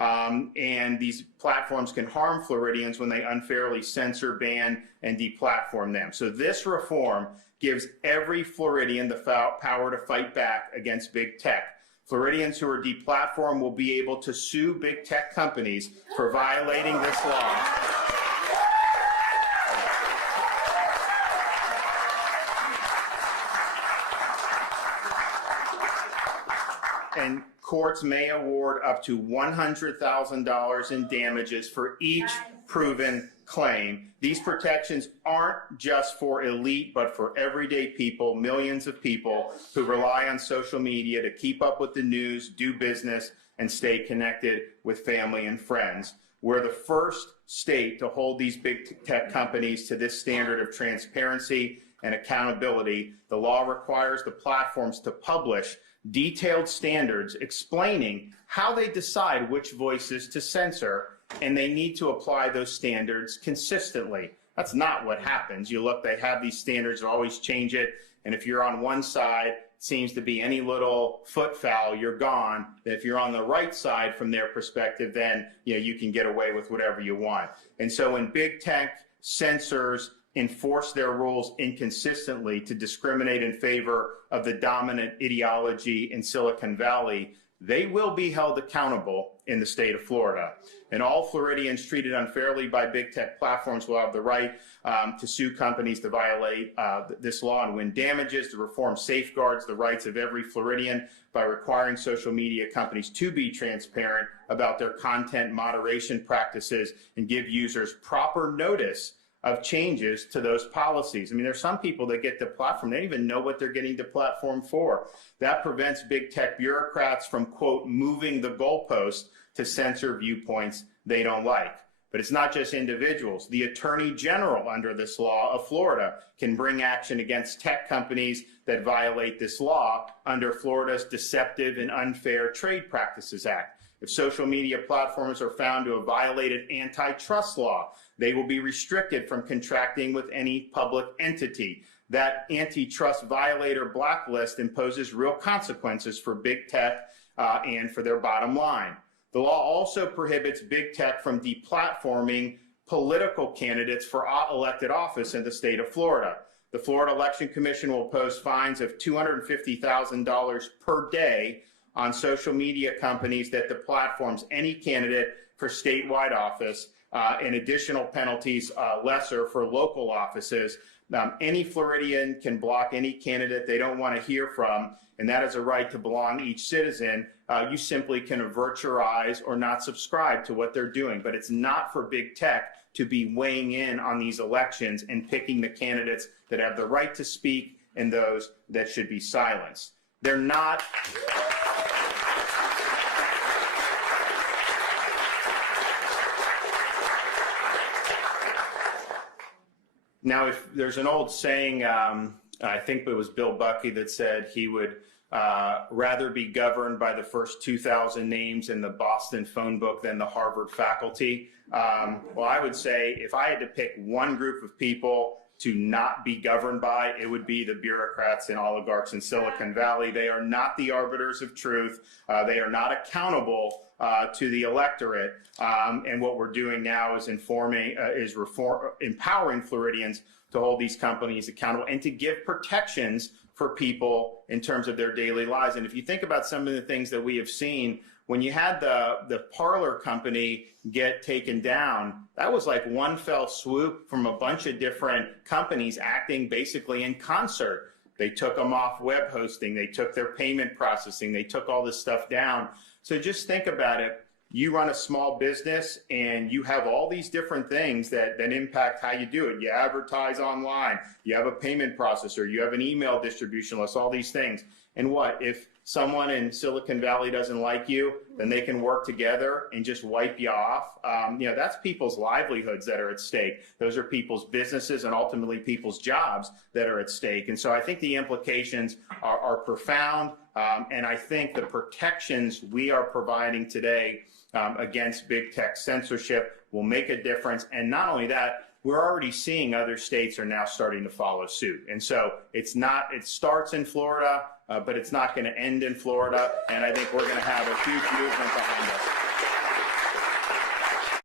and these platforms can harm Floridians when they unfairly censor, ban, and deplatform them. So this reform gives every Floridian the power to fight back against big tech. Floridians who are deplatformed will be able to sue big tech companies for violating this law. And courts may award up to $100,000 in damages for each proven claim. These protections aren't just for elite, but for everyday people, millions of people who rely on social media to keep up with the news, do business, and stay connected with family and friends. We're the first state to hold these big tech companies to this standard of transparency and accountability. The law requires the platforms to publish detailed standards explaining how they decide which voices to censor, and they need to apply those standards consistently. That's not what happens. You look, they have these standards, always change it, and if you're on one side, it seems to be any little foot foul, you're gone. If you're on the right side from their perspective, then you can get away with whatever you want. And so when big tech censors enforce their rules inconsistently to discriminate in favor of the dominant ideology in Silicon Valley, they will be held accountable in the state of Florida. And all Floridians treated unfairly by big tech platforms will have the right to sue companies to violate this law and win damages. The reform safeguards the rights of every Floridian by requiring social media companies to be transparent about their content moderation practices and give users proper notice of changes to those policies. I mean, there's some people that get the platform, they don't even know what they're getting the platform for. That prevents big tech bureaucrats from, quote, moving the goalpost to censor viewpoints they don't like. But it's not just individuals. The Attorney General under this law of Florida can bring action against tech companies that violate this law under Florida's Deceptive and Unfair Trade Practices Act. If social media platforms are found to have violated antitrust law, they will be restricted from contracting with any public entity. That antitrust violator blacklist imposes real consequences for big tech and for their bottom line. The law also prohibits big tech from deplatforming political candidates for elected office in the state of Florida. The Florida Election Commission will impose fines of $250,000 per day on social media companies that deplatforms any candidate for statewide office, and additional penalties lesser for local offices. Any Floridian can block any candidate they don't want to hear from, and that is a right to belong to each citizen. You simply can avert your eyes or not subscribe to what they're doing, but it's not for big tech to be weighing in on these elections and picking the candidates that have the right to speak and those that should be silenced. They're not. Now, if there's an old saying, I think it was Bill Buckey that said he would rather be governed by the first 2,000 names in the Boston phone book than the Harvard faculty. Well, I would say if I had to pick one group of people to not be governed by, it would be the bureaucrats and oligarchs in Silicon Valley. They are not the arbiters of truth. They are not accountable to the electorate. And what we're doing now is empowering Floridians to hold these companies accountable and to give protections for people in terms of their daily lives. And if you think about some of the things that we have seen, when you had the Parler company get taken down, that was like one fell swoop from a bunch of different companies acting basically in concert. They took them off web hosting, they took their payment processing, they took all this stuff down. So just think about it. You run a small business and you have all these different things that impact how you do it. You advertise online, you have a payment processor, you have an email distribution list, all these things. And what if someone in Silicon Valley doesn't like you, then they can work together and just wipe you off. That's people's livelihoods that are at stake. Those are people's businesses and ultimately people's jobs that are at stake. And so I think the implications are profound. And I think the protections we are providing today against big tech censorship will make a difference. And not only that, we're already seeing other states are now starting to follow suit. And so it starts in Florida, but it's not going to end in Florida. And I think we're going to have a huge movement behind us.